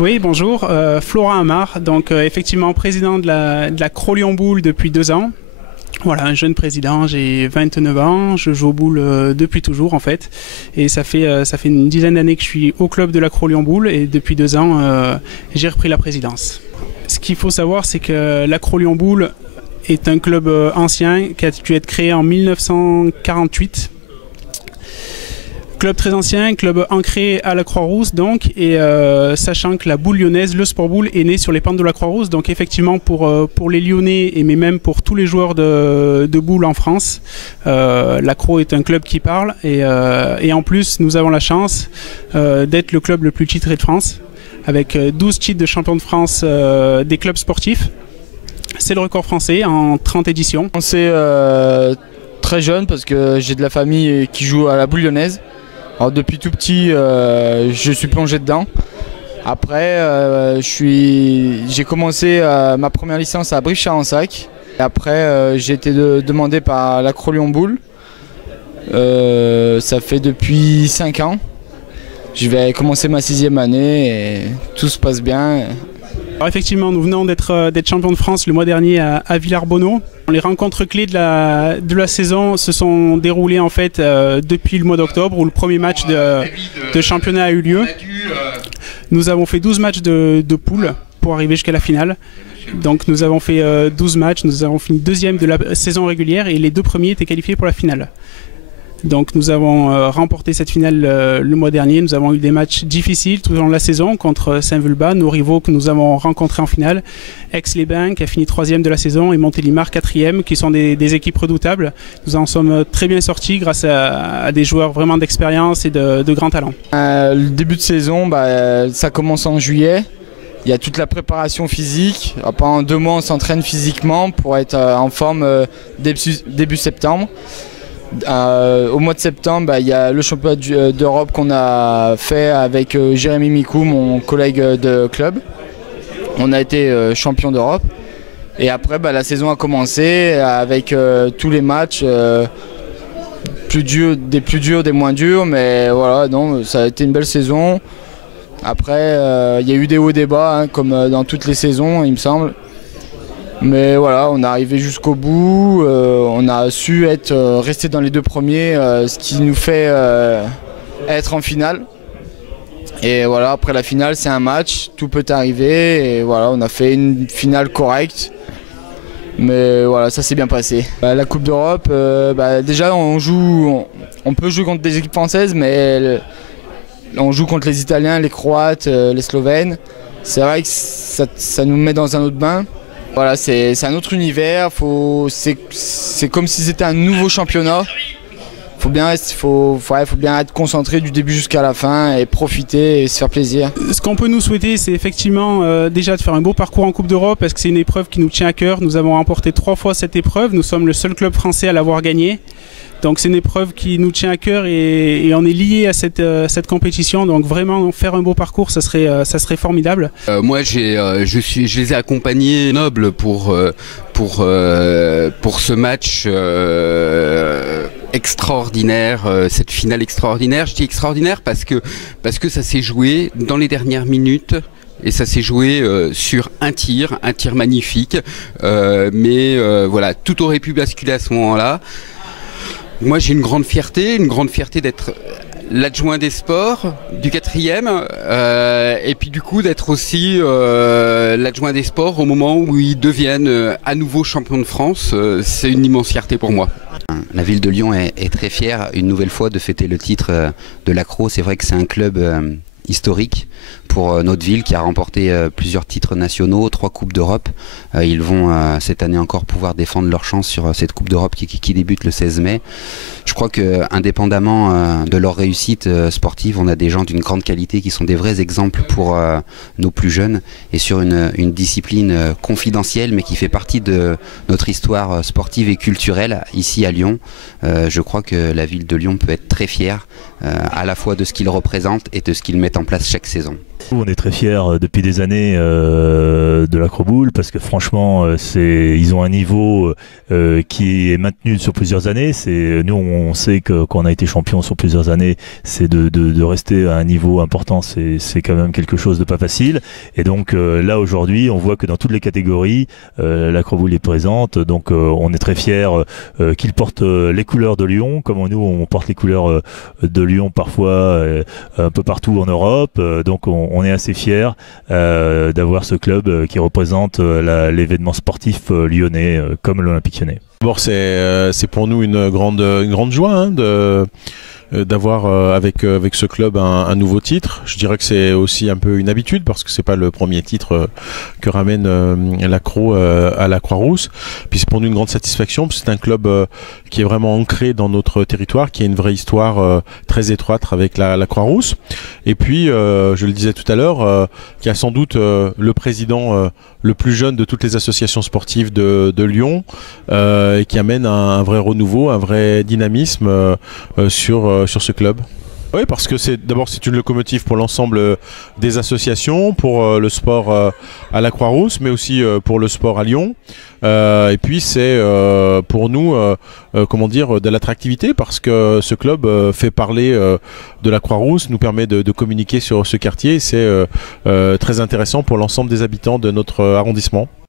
Oui, bonjour, Florent Amar, donc effectivement président de la Cro-Lyon-Boule depuis 2 ans. Voilà, un jeune président, j'ai 29 ans, je joue au boule depuis toujours en fait. Et ça fait une dizaine d'années que je suis au club de la Cro-Lyon-Boule et depuis 2 ans, j'ai repris la présidence. Ce qu'il faut savoir, c'est que la Cro-Lyon-Boule est un club ancien qui a dû être créé en 1948. Club très ancien, club ancré à la Croix-Rousse donc, et sachant que la boule lyonnaise, le sport boule, est né sur les pentes de la Croix-Rousse, donc effectivement pour les Lyonnais, mais même pour tous les joueurs de boule en France, la Cro est un club qui parle, et en plus nous avons la chance d'être le club le plus titré de France, avec 12 titres de champion de France des clubs sportifs. C'est le record français en 30 éditions. C'est très jeune parce que j'ai de la famille qui joue à la boule lyonnaise. Alors depuis tout petit, je suis plongé dedans. Après, j'ai commencé ma première licence à Brive-Charensac. Après, j'ai été demandé par la Cro-Lyon-Boule. Ça fait depuis 5 ans. Je vais commencer ma 6e année et tout se passe bien. Alors effectivement, nous venons d'être champions de France le mois dernier à Villars-Bonneau. Les rencontres clés de la saison se sont déroulées en fait depuis le mois d'octobre où le premier match de championnat a eu lieu. Nous avons fait 12 matchs de poule pour arriver jusqu'à la finale. Donc nous avons fait 12 matchs, nous avons fini 2e de la saison régulière et les 2 premiers étaient qualifiés pour la finale. Donc nous avons remporté cette finale le mois dernier. Nous avons eu des matchs difficiles tout au long de la saison contre Saint-Vulbas, nos rivaux que nous avons rencontrés en finale. Aix-les-Bains qui a fini 3e de la saison et Montélimar 4e qui sont des équipes redoutables. Nous en sommes très bien sortis grâce à des joueurs vraiment d'expérience et de grand talent. Le début de saison, ça commence en juillet. Il y a toute la préparation physique. Pendant 2 mois on s'entraîne physiquement pour être en forme début septembre. Au mois de septembre, il y a le championnat d'Europe qu'on a fait avec Jérémy Micou, mon collègue de club. On a été champion d'Europe. Et après, la saison a commencé avec tous les matchs, des plus durs, des moins durs. Mais voilà, non, ça a été une belle saison. Après, il y a eu des hauts et des bas, comme dans toutes les saisons, il me semble. Mais voilà, on est arrivé jusqu'au bout, on a su rester dans les 2 premiers, ce qui nous fait être en finale. Et voilà, après la finale, c'est un match, tout peut arriver. Et voilà, on a fait une finale correcte. Mais voilà, ça s'est bien passé. La Coupe d'Europe, déjà on peut jouer contre des équipes françaises, mais on joue contre les Italiens, les Croates, les Slovènes. C'est vrai que ça nous met dans un autre bain. Voilà, c'est un autre univers, c'est comme si c'était un nouveau championnat. Faut bien être concentré du début jusqu'à la fin et profiter et se faire plaisir. Ce qu'on peut nous souhaiter, c'est effectivement déjà de faire un beau parcours en Coupe d'Europe parce que c'est une épreuve qui nous tient à cœur. Nous avons remporté 3 fois cette épreuve, nous sommes le seul club français à l'avoir gagnée. Donc c'est une épreuve qui nous tient à cœur et on est lié à cette compétition. Donc vraiment faire un beau parcours, ça serait formidable. Moi je les ai accompagnés nobles pour ce match extraordinaire, cette finale extraordinaire. Je dis extraordinaire parce que ça s'est joué dans les dernières minutes. Et ça s'est joué sur un tir magnifique. Mais voilà, tout aurait pu basculer à ce moment-là. Moi j'ai une grande fierté d'être l'adjoint des sports du 4e et puis du coup d'être aussi l'adjoint des sports au moment où ils deviennent à nouveau champions de France. C'est une immense fierté pour moi. La ville de Lyon est très fière une nouvelle fois de fêter le titre de la Cro. C'est vrai que c'est un club historique pour notre ville qui a remporté plusieurs titres nationaux, 3 Coupes d'Europe. Ils vont cette année encore pouvoir défendre leur chance sur cette Coupe d'Europe qui débute le 16 mai. Je crois que indépendamment de leur réussite sportive, on a des gens d'une grande qualité qui sont des vrais exemples pour nos plus jeunes et sur une discipline confidentielle mais qui fait partie de notre histoire sportive et culturelle ici à Lyon. Je crois que la ville de Lyon peut être très fière à la fois de ce qu'ils représentent et de ce qu'ils mettent en place chaque saison. On est très fiers depuis des années de l'Acroboule parce que franchement ils ont un niveau qui est maintenu sur plusieurs années. Nous on sait que quand on a été champion sur plusieurs années, c'est de rester à un niveau important, c'est quand même quelque chose de pas facile. Et donc là aujourd'hui on voit que dans toutes les catégories l'Acroboule est présente, donc on est très fiers qu'ils portent les couleurs de Lyon comme nous on porte les couleurs de Lyon parfois un peu partout en Europe, donc on est assez fiers d'avoir ce club qui représente l'événement sportif lyonnais comme l'Olympique Lyonnais. D'abord c'est pour nous une grande joie hein, d'avoir avec ce club un nouveau titre. Je dirais que c'est aussi un peu une habitude parce que c'est pas le premier titre que ramène l'Accro à la Croix-Rousse. Puis c'est pour nous une grande satisfaction parce que c'est un club qui est vraiment ancré dans notre territoire, qui a une vraie histoire très étroite avec la Croix-Rousse. Et puis je le disais tout à l'heure, qui a sans doute le président le plus jeune de toutes les associations sportives de Lyon et qui amène un vrai renouveau, un vrai dynamisme sur ce club. Oui, parce que d'abord c'est une locomotive pour l'ensemble des associations, pour le sport à la Croix-Rousse, mais aussi pour le sport à Lyon. Et puis c'est pour nous comment dire, de l'attractivité parce que ce club fait parler de la Croix-Rousse, nous permet de communiquer sur ce quartier. C'est très intéressant pour l'ensemble des habitants de notre arrondissement.